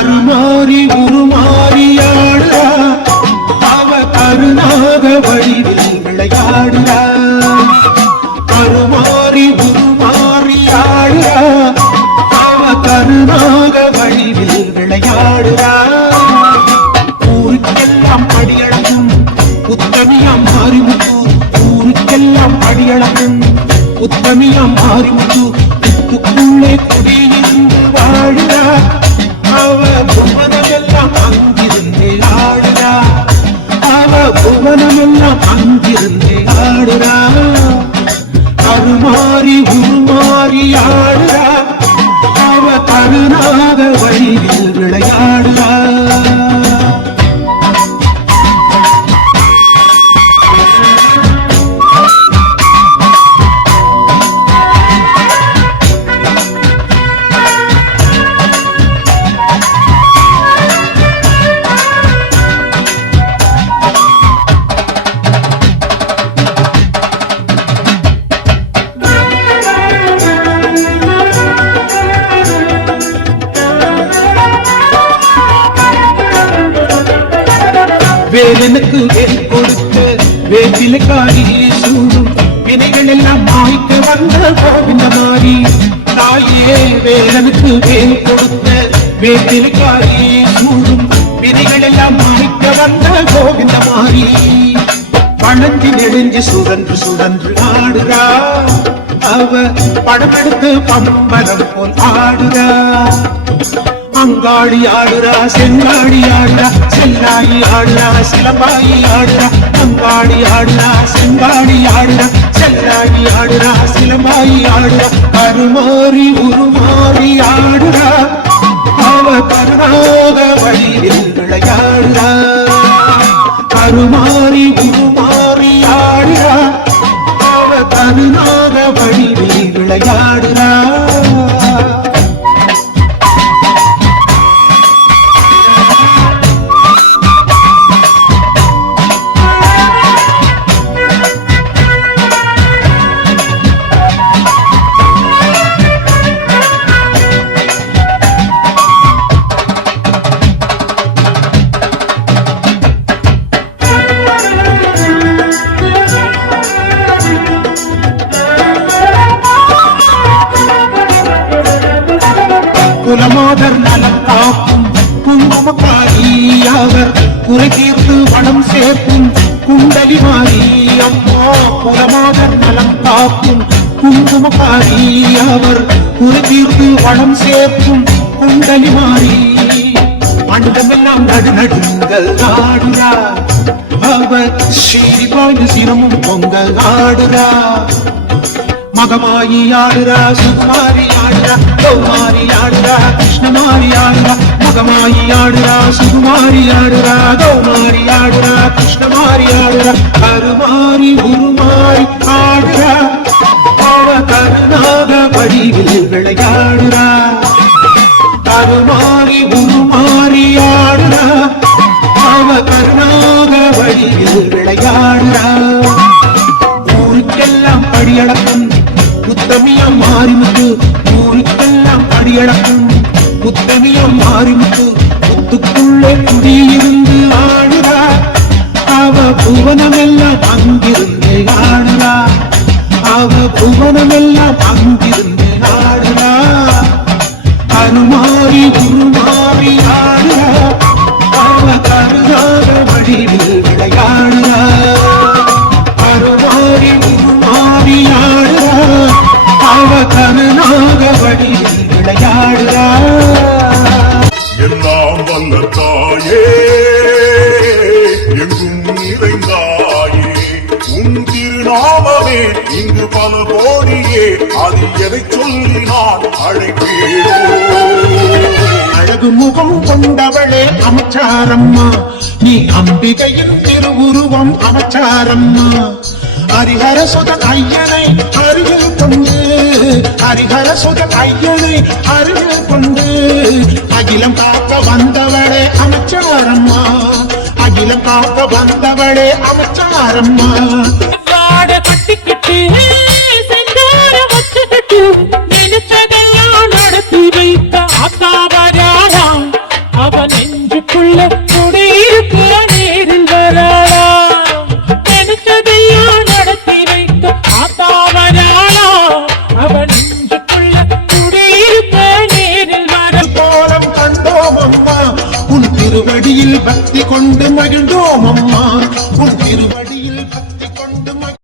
கருமாறி உருமாறியாடுறா. அவ கருணாக வழியில் விளையாடுறா. கருமாறி உருமாறியாடுறா. அவ கருணாக வழியில் விளையாடுறா. ஊருக்கெல்லாம் படியழகும் உத்தமியாம் மாறிமுத்து ஊருக்கெல்லாம் படியழகும் உத்தமியாம் மாறிமுத்து அங்கிருந்து ஆடுறா. அருமாறி உருமாறி ஆடுறா. அவ கருணாக வேலனுக்கு வேல் கொடுத்த காரியே சூடும் வினைகள் எல்லாம் மாய்க்க வந்த கோவிந்த மாறி. தாயே வேலனுக்கு வேல் கொடுத்த வேப்பிலக்காரி சூடும் வினைகள் எல்லாம் மாய்க்க வந்த கோவிந்த மாறி. பணஞ்சி நெடுஞ்சு சுழன்று சுழன்று ஆடுறா. அவ படம் எடுத்து பம்பரம் போல் ஆடுறா. அங்காடி ஆடுறா செங்காடி ஆடுறா செல்ல செல்லாயி ஆடுறா சிலம்பாடி ஆடுறா அங்காடி ஆடுறா செங்காடி ஆடுறா செல்லாடி ஆடுறா சிலம்பாடி ஆடுறா கருமாறி உருமாறி ஆடுறா அவ கருணாக வழியில் விளையாடுறா கருமாறி உருமாறி ஆடுறா அவ கருணாக வழியில் விளையாடு குலமாதர் நலம் காக்கும் குங்குமக்காரி அவர் குறை தீர்த்து வனம் சேர்க்கும் குண்டலி மாறி அம்மா. புறமாதர் நலம் காக்கும் குங்குமக்காரி அவர் குறை தீர்த்து வனம் சேர்க்கும் குண்டலி மாறி. மண்டமெல்லாம் நடுநடுங்கள் ஆடுறா. அவர் ஸ்ரீ சிரமும் பொங்கல் ஆடுறா. மகமாயி ஆடுறா சுகுமாரி ஆடுறா கௌமாரி ஆடுறா. ஆடுறா மகமாயி ஆடுறா சுகுமாரி ஆடுறா கௌமாரி ஆடுறா கிருஷ்ணமாரி ஆடுறா கருமாரி உருமாரி ஆடுறா. அவ கருணாக படிவில் விளையாடுறா. கருமாரி உருமாரி ஆடுறா. அவ கருணாக வழியில் விளையாடுறா. திருநாமமே இங்கு பல கோடியே அது எதை சொல்லி நான் அழைப்பேனோ அழகு முகம் கொண்டவளே அமைச்சாரம்மா. நீ அம்பிகையின் திருவுருவம் அமைச்சாரம்மா. ஹரிஹர சுதன் ஐயனை அருகில் கொண்டு ஹரிஹர சுதன் ஐயனை அருகில் கொண்டு அகிலம் காக்க வந்தவளே அமைச்சாரம்மா. அகிலம் காக்க வந்தவளே அமைச்சாரம்மா. எனக்குள்ள குடியிருப்பா நேரில் வராளாம். நினைச்சதையா நடத்தி வைத்த ஆத்தா வராளாம் அவன் நெஞ்சுக்குள்ள குடியிருப்பா நேரில் வர போலம் பக்தி கொண்டு மகிழ்ந்தோம்.